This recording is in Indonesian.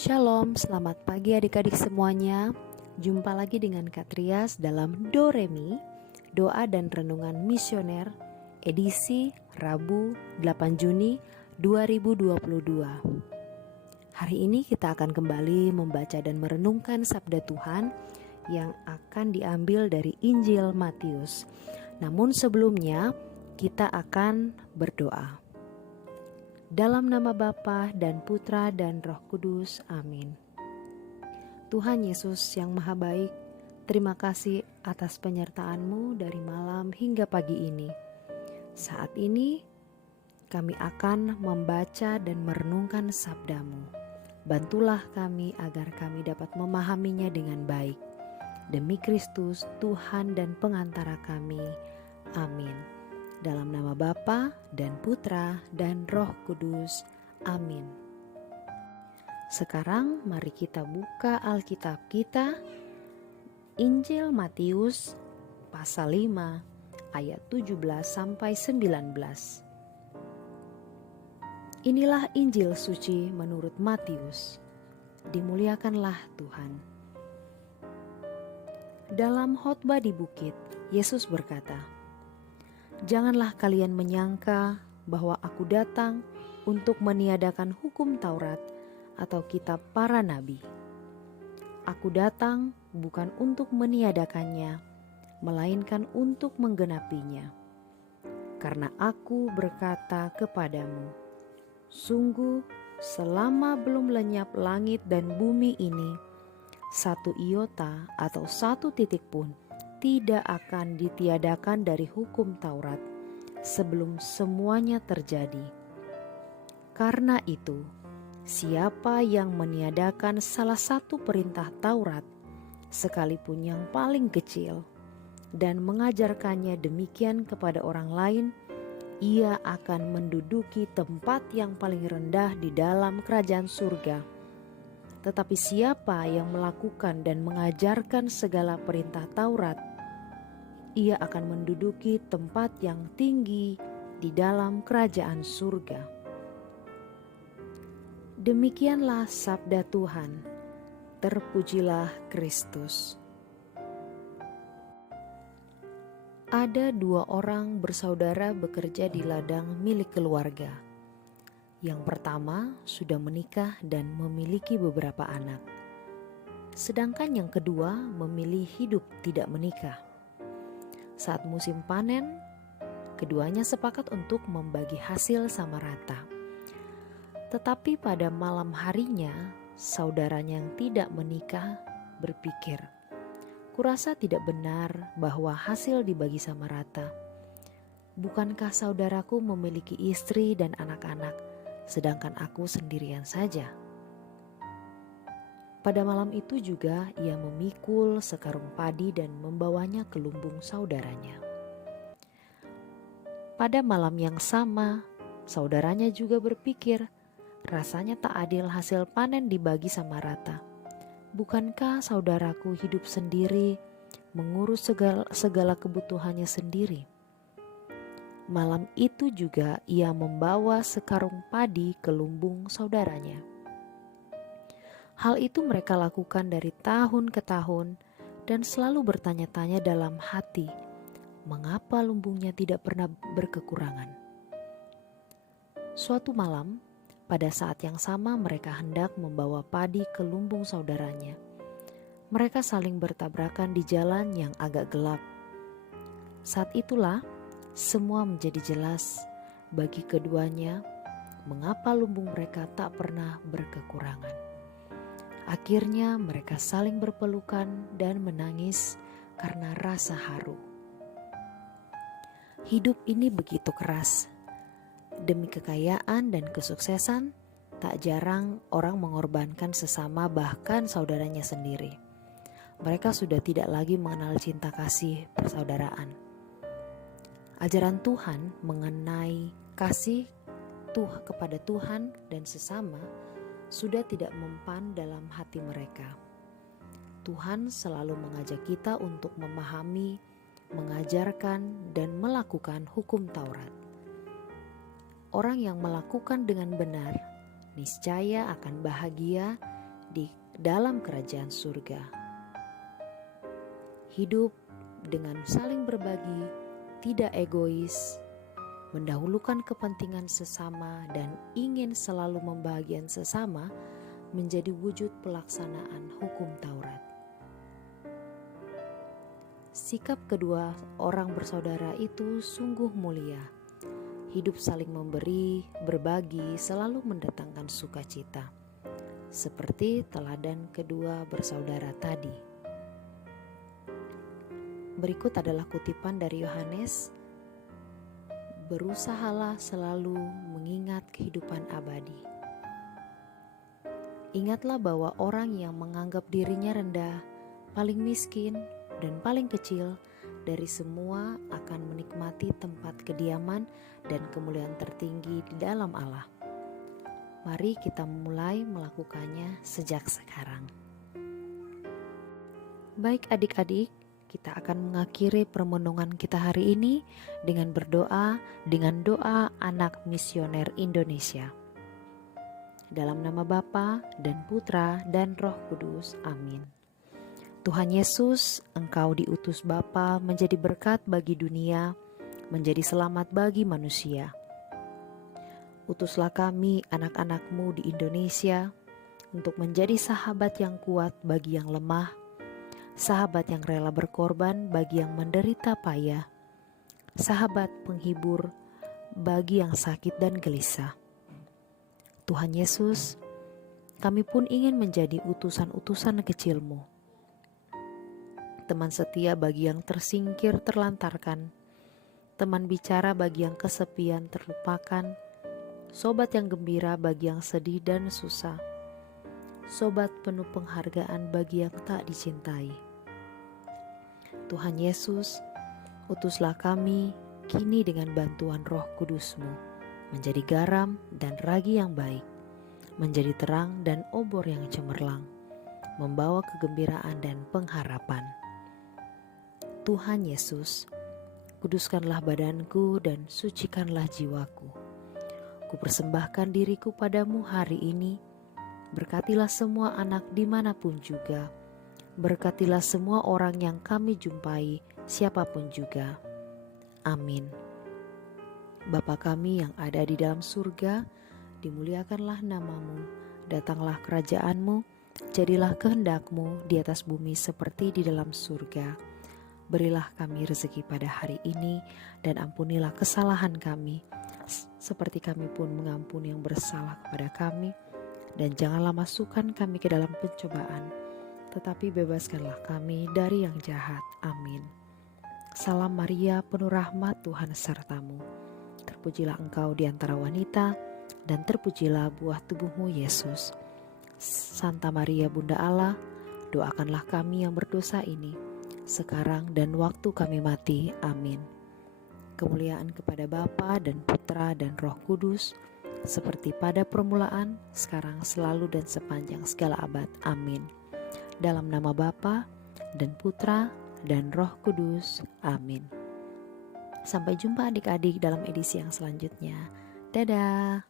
Shalom, selamat pagi adik-adik semuanya. Jumpa lagi dengan Kak Trias dalam Do Re Mi, Doa dan Renungan Misioner, edisi Rabu 8 Juni 2022. Hari ini kita akan kembali membaca dan merenungkan Sabda Tuhan yang akan diambil dari Injil Matius. Namun sebelumnya kita akan berdoa. Dalam nama Bapa dan Putra dan Roh Kudus, amin. Tuhan Yesus yang Maha Baik, terima kasih atas penyertaan-Mu dari malam hingga pagi ini. Saat ini kami akan membaca dan merenungkan sabda-Mu. Bantulah kami agar kami dapat memahaminya dengan baik. Demi Kristus, Tuhan dan pengantara kami. Amin. Dalam nama Bapa dan Putra dan Roh Kudus. Amin. Sekarang mari kita buka Alkitab kita, Injil Matius pasal 5 ayat 17 sampai 19. Inilah Injil suci menurut Matius. Dimuliakanlah Tuhan. Dalam khotbah di bukit, Yesus berkata, "Janganlah kalian menyangka bahwa aku datang untuk meniadakan hukum Taurat atau kitab para nabi. Aku datang bukan untuk meniadakannya, melainkan untuk menggenapinya. Karena aku berkata kepadamu, sungguh selama belum lenyap langit dan bumi ini, satu iota atau satu titik pun tidak akan ditiadakan dari hukum Taurat sebelum semuanya terjadi. Karena itu, siapa yang meniadakan salah satu perintah Taurat, sekalipun yang paling kecil, dan mengajarkannya demikian kepada orang lain, ia akan menduduki tempat yang paling rendah di dalam kerajaan surga. Tetapi siapa yang melakukan dan mengajarkan segala perintah Taurat, ia akan menduduki tempat yang tinggi di dalam kerajaan surga." Demikianlah sabda Tuhan. Terpujilah Kristus. Ada dua orang bersaudara bekerja di ladang milik keluarga. Yang pertama sudah menikah dan memiliki beberapa anak. Sedangkan yang kedua memilih hidup tidak menikah. Saat musim panen, keduanya sepakat untuk membagi hasil sama rata. Tetapi pada malam harinya, saudaranya yang tidak menikah berpikir, "Kurasa tidak benar bahwa hasil dibagi sama rata. Bukankah saudaraku memiliki istri dan anak-anak, sedangkan aku sendirian saja?" Pada malam itu juga ia memikul sekarung padi dan membawanya ke lumbung saudaranya. Pada malam yang sama, saudaranya juga berpikir, "Rasanya tak adil hasil panen dibagi sama rata. Bukankah saudaraku hidup sendiri, mengurus segala kebutuhannya sendiri?" Malam itu juga ia membawa sekarung padi ke lumbung saudaranya. Hal itu mereka lakukan dari tahun ke tahun dan selalu bertanya-tanya dalam hati, mengapa lumbungnya tidak pernah berkekurangan. Suatu malam, pada saat yang sama mereka hendak membawa padi ke lumbung saudaranya. Mereka saling bertabrakan di jalan yang agak gelap. Saat itulah semua menjadi jelas bagi keduanya mengapa lumbung mereka tak pernah berkekurangan. Akhirnya mereka saling berpelukan dan menangis karena rasa haru. Hidup ini begitu keras. Demi kekayaan dan kesuksesan, tak jarang orang mengorbankan sesama bahkan saudaranya sendiri. Mereka sudah tidak lagi mengenal cinta kasih persaudaraan. Ajaran Tuhan mengenai kasih kepada Tuhan dan sesama sudah tidak mempan dalam hati mereka. Tuhan selalu mengajak kita untuk memahami, mengajarkan, dan melakukan hukum Taurat. Orang yang melakukan dengan benar niscaya akan bahagia di dalam kerajaan surga. Hidup dengan saling berbagi, tidak egois, mendahulukan kepentingan sesama dan ingin selalu membahagiakan sesama menjadi wujud pelaksanaan hukum Taurat. Sikap kedua orang bersaudara itu sungguh mulia. Hidup saling memberi, berbagi, selalu mendatangkan sukacita. Seperti teladan kedua bersaudara tadi. Berikut adalah kutipan dari Yohanes, "Berusahalah selalu mengingat kehidupan abadi. Ingatlah bahwa orang yang menganggap dirinya rendah, paling miskin, dan paling kecil dari semua akan menikmati tempat kediaman dan kemuliaan tertinggi di dalam Allah." Mari kita mulai melakukannya sejak sekarang. Baik adik-adik, kita akan mengakhiri permenungan kita hari ini dengan berdoa dengan doa anak misioner Indonesia. Dalam nama Bapa dan Putra dan Roh Kudus. Amin. Tuhan Yesus, Engkau diutus Bapa menjadi berkat bagi dunia, menjadi selamat bagi manusia. Utuslah kami anak-anak-Mu di Indonesia untuk menjadi sahabat yang kuat bagi yang lemah, sahabat yang rela berkorban bagi yang menderita payah, sahabat penghibur bagi yang sakit dan gelisah. Tuhan Yesus, kami pun ingin menjadi utusan-utusan kecil-Mu, teman setia bagi yang tersingkir terlantarkan, teman bicara bagi yang kesepian terlupakan, sobat yang gembira bagi yang sedih dan susah, sobat penuh penghargaan bagi yang tak dicintai. Tuhan Yesus, utuslah kami kini dengan bantuan Roh Kudus-Mu, menjadi garam dan ragi yang baik, menjadi terang dan obor yang cemerlang, membawa kegembiraan dan pengharapan. Tuhan Yesus, kuduskanlah badanku dan sucikanlah jiwaku. Kupersembahkan diriku padamu hari ini. Berkatilah semua anak dimanapun juga. Berkatilah semua orang yang kami jumpai, siapapun juga. Amin. Bapa kami yang ada di dalam surga, dimuliakanlah nama-Mu, datanglah kerajaan-Mu, jadilah kehendak-Mu di atas bumi seperti di dalam surga. Berilah kami rezeki pada hari ini, dan ampunilah kesalahan kami, seperti kami pun mengampuni yang bersalah kepada kami. Dan janganlah masukkan kami ke dalam pencobaan, tetapi bebaskanlah kami dari yang jahat. Amin. Salam Maria, penuh rahmat, Tuhan sertamu. Terpujilah engkau di antara wanita, dan terpujilah buah tubuhmu, Yesus. Santa Maria, Bunda Allah, doakanlah kami yang berdosa ini, sekarang dan waktu kami mati. Amin. Kemuliaan kepada Bapa dan Putra dan Roh Kudus, seperti pada permulaan, sekarang, selalu, dan sepanjang segala abad. Amin. Dalam nama Bapa dan Putra dan Roh Kudus. Amin. Sampai jumpa adik-adik dalam edisi yang selanjutnya. Dadah.